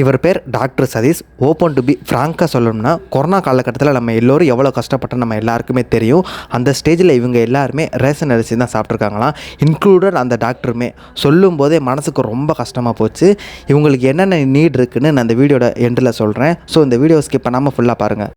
இவர் பேர் doctor Satish. Open to be ஃப்ராங்காக சொல்லணும்னா, கொரோனா காலகட்டத்தில் நம்ம எல்லோரும் எவ்வளோ கஷ்டப்பட்டோம் நம்ம எல்லாருக்குமே தெரியும். அந்த ஸ்டேஜில் இவங்க எல்லாருமே ரேஷன் அரிசி தான் சாப்பிட்ருக்காங்களாம், இன்க்ளூடட் அந்த டாக்டருமே. சொல்லும் போதே மனசுக்கு ரொம்ப கஷ்டமாக போச்சு. இவங்களுக்கு என்னென்ன நீட் இருக்குதுன்னு நான் அந்த வீடியோட எண்டில் சொல்கிறேன். ஸோ இந்த வீடியோ ஸ்கிப் பண்ணாமல் ஃபுல்லாக பாருங்கள்.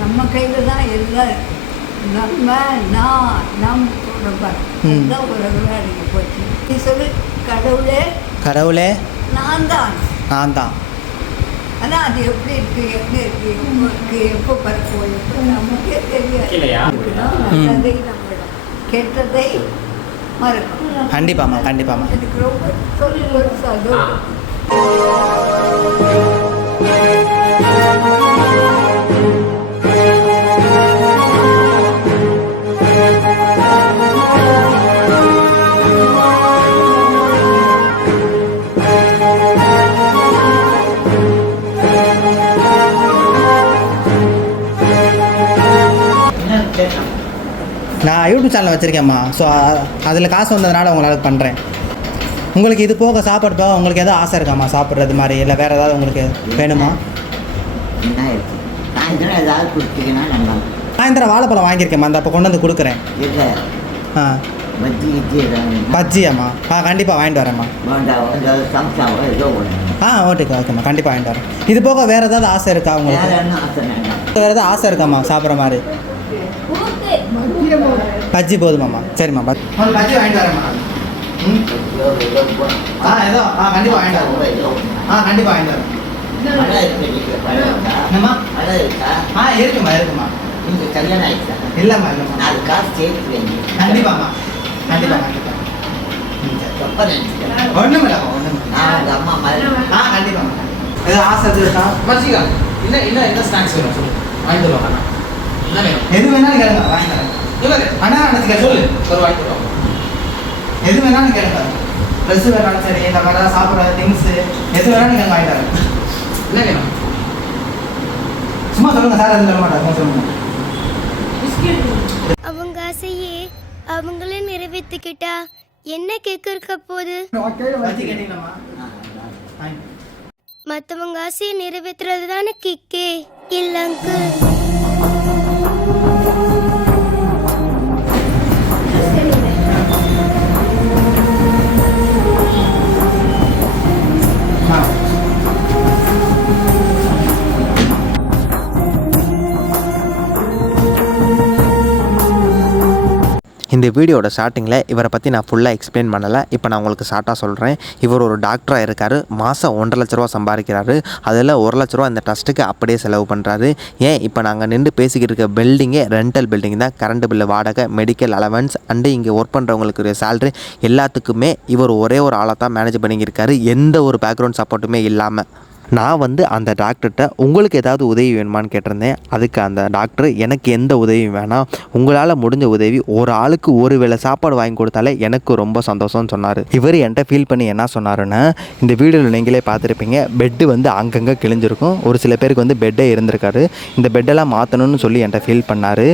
நம்ம கையில் தான் எல்லாம். நம் சொல்கிறப்ப ஒரு வேலைக்கு போச்சு. நீ சொல்லு, கடவுளே நான் தான். ஆனால் அது எப்படி இருக்கு உங்களுக்கு எப்போ பறக்கும் எப்போ நமக்கே தெரியாது. நல்லதை நம்மிடம், கெட்டதை மறக்கும். கண்டிப்பாம்மா. எனக்கு ரொம்ப சொல்லி ஒரு சந்தோஷம். நான் யூடியூப் சேனல் வச்சுருக்கேம்மா. ஸோ அதில் காசு வந்ததுனால உங்களுக்கு பண்ணுறேன். உங்களுக்கு இது போக சாப்பாடு போக உங்களுக்கு எதாவது ஆசை இருக்காம்மா சாப்பிட்றது மாதிரி, இல்லை வேறு ஏதாவது உங்களுக்கு வேணுமா? சாயந்தரம் வாழைப்பழம் வாங்கியிருக்கேம்மா, அந்த அப்போ கொண்டு வந்து கொடுக்குறேன். பஜ்ஜியாம்மா? கண்டிப்பாக வாங்கிட்டு வரேம்மா. ஓகேம்மா, கண்டிப்பாக வாங்கிட்டு வரேன். இது போக வேறு ஏதாவது ஆசை இருக்கா உங்களுக்கு? வேறு ஏதாவது ஆசை இருக்காம்மா சாப்பிட்ற மாதிரி? பஜ்ஜி போதுமாம்மா. சரிம்மா, பஜ்ஜி வாங்கிட்டு வரேம்மா. கண்டிப்பாக வாங்கிட்டு வரேன். கண்டிப்பாக வாங்கிட்டு வரேன். இருக்குமா. கல்யாணம் ஆயிடுச்சா? இல்லைம்மா. நாலு காசு சேர்த்து கண்டிப்பாம்மா. ஒன்றும் இல்லைம்மா. அம்மா மாதிரி. கண்டிப்பாம்மா. ஏதோ ஆசை இருக்கா? மச்சிக்கா என்ன ஸ்நாக்ஸ் வேணும் சொல்லு, வாங்கிட்டு வருவாங்க. என்ன வேணும்? எது வேணாலும் கேளுங்க, வாங்கி தரேன். அண்ணா நினச்சிக்க சொல்லு, ஒரு வாங்கிட்டு வருவாங்க. எது வேணாலும் கேளுங்க. ட்ரெஸ்ஸு வேணாலும் சரி, இந்த மாதிரி சாப்பிட்ற திங்ஸு எது வேணாலும் நீங்கள் வாங்கி தரேன். என்ன வேணும்? சும்மா சொல்லுங்கள் சார், எதுவும் சொல்ல மாட்டாங்க. சொல்லுங்கள். அவங்க ஆசையே அவங்களே நிறைவேற்றிக்கிட்டா என்ன கேட்க இருக்க போகுது? மற்றவங்க ஆசையை நிறைவேற்றுறது தானே கிக்கே. இல்லைங்க இந்த வீடியோட ஸ்டார்டிங்கில் இவரை பற்றி நான் ஃபுல்லாக எக்ஸ்பிளைன் பண்ணலை. இப்போ நான் உங்களுக்கு ஷார்ட்டாக சொல்கிறேன். இவர் ஒரு டாக்டராக இருக்கார். மாதம் 1.5 லட்ச ரூபா சம்பாதிக்கிறாரு. அதில் 1 லட்ச ரூபா இந்த ட்ரஸ்ட்டுக்கு அப்படியே செலவு பண்ணுறாரு. ஏன் இப்போ நாங்கள் நின்று பேசிக்கிட்டு இருக்க பில்டிங்கே ரெண்டல் பில்டிங் தான். கரண்ட் பில்லு, வாடகை, மெடிக்கல் அலவன்ஸ் அண்டு இங்கே ஒர்க் பண்ணுறவங்களுக்கு சேலரி எல்லாத்துக்குமே இவர் ஒரே ஒரு ஆளாக தான் மேனேஜ் பண்ணிக்கிருக்காரு, எந்த ஒரு பேக்ரவுண்ட் சப்போர்ட்டுமே இல்லாமல். நான் வந்து அந்த டாக்டர்கிட்ட உங்களுக்கு ஏதாவது உதவி வேணுமான்னு கேட்டிருந்தேன். அதுக்கு அந்த டாக்டர் எனக்கு எந்த உதவியும் வேணாம், உங்களால் முடிஞ்ச உதவி ஒரு ஆளுக்கு ஒரு வேளை சாப்பாடு வாங்கி கொடுத்தாலே எனக்கு ரொம்ப சந்தோஷம்னு சொன்னார். இவர் என்கிட்ட ஃபீல் பண்ணி என்ன சொன்னாருன்னா, இந்த வீடியோவில் நீங்களே பார்த்துருப்பீங்க, பெட்டு வந்து அங்கங்கே கிழிஞ்சிருக்கும், ஒரு சில பேருக்கு வந்து பெட்டே இருந்திருக்காரு. இந்த பெட்டெல்லாம் மாற்றணும்னு சொல்லி என்கிட்ட ஃபீல் பண்ணார்.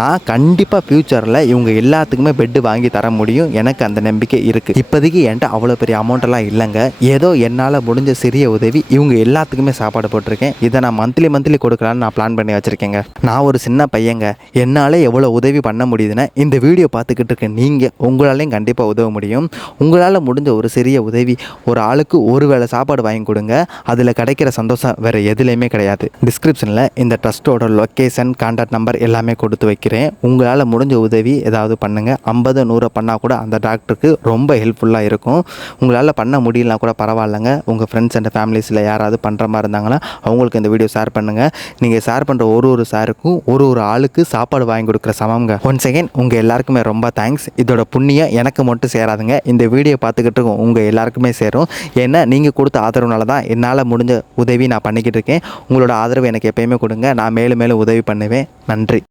நான் கண்டிப்பாக ஃப்யூச்சரில் இவங்க எல்லாத்துக்குமே பெட்டு வாங்கி தர முடியும், எனக்கு அந்த நம்பிக்கை இருக்குது. இப்போதைக்கு என்கிட்ட அவ்வளோ பெரிய அமௌண்ட்டெல்லாம் இல்லைங்க, ஏதோ என்னால் முடிஞ்ச சிறிய உதவி இவங்க எல்லாத்துக்குமே சாப்பாடு போட்டிருக்கேன். இதை நான் மந்த்லி கொடுக்கலான்னு நான் பிளான் பண்ணி வச்சுருக்கேங்க. நான் ஒரு சின்ன பையங்க, என்னால் எவ்வளோ உதவி பண்ண முடியுதுன்னா இந்த வீடியோ பார்த்துக்கிட்டு இருக்க நீங்கள் உங்களாலையும் கண்டிப்பாக உதவ முடியும். உங்களால் முடிஞ்ச ஒரு சிறிய உதவி, ஒரு ஆளுக்கு ஒரு வேளை சாப்பாடு வாங்கி கொடுங்க, அதில் கிடைக்கிற சந்தோஷம் வேறு எதுலேயுமே கிடையாது. டிஸ்கிரிப்ஷனில் இந்த ட்ரஸ்ட்டோட லொக்கேஷன், கான்டாக்ட் நம்பர் எல்லாமே கொடுத்து வைக்கிறேன். உங்களால் முடிஞ்ச உதவி ஏதாவது பண்ணுங்கள். 50 100 பண்ணால் கூட அந்த டாக்டருக்கு ரொம்ப ஹெல்ப்ஃபுல்லாக இருக்கும். உங்களால் பண்ண முடியலனா கூட பரவாயில்லைங்க, உங்கள் ஃப்ரெண்ட்ஸ் அண்ட் ஃபேமிலிஸில் யாராவது பண்ணுற மாதிரி இருந்தாங்கன்னா அவங்களுக்கு இந்த வீடியோ ஷேர் பண்ணுங்கள். நீங்கள் ஷேர் பண்ணுற ஒரு ஷேருக்கும் ஒரு ஆளுக்கு சாப்பாடு வாங்கி கொடுக்குற சமங்க. ஒன்ஸ் அகைன் உங்கள் எல்லாருக்குமே ரொம்ப தேங்க்ஸ். இதோட புண்ணியம் எனக்கு மட்டும் சேராதுங்க, இந்த வீடியோ பார்த்துக்கிட்டு இருக்கோம் உங்கள் எல்லாருக்குமே சேரும். ஏன்னா நீங்கள் கொடுத்த ஆதரவுனால தான் என்னால் முடிஞ்ச உதவி நான் பண்ணிக்கிட்டு இருக்கேன். உங்களோட ஆதரவு எனக்கு எப்பயுமே கொடுங்க, நான் மேலும் உதவி பண்ணுவேன். நன்றி.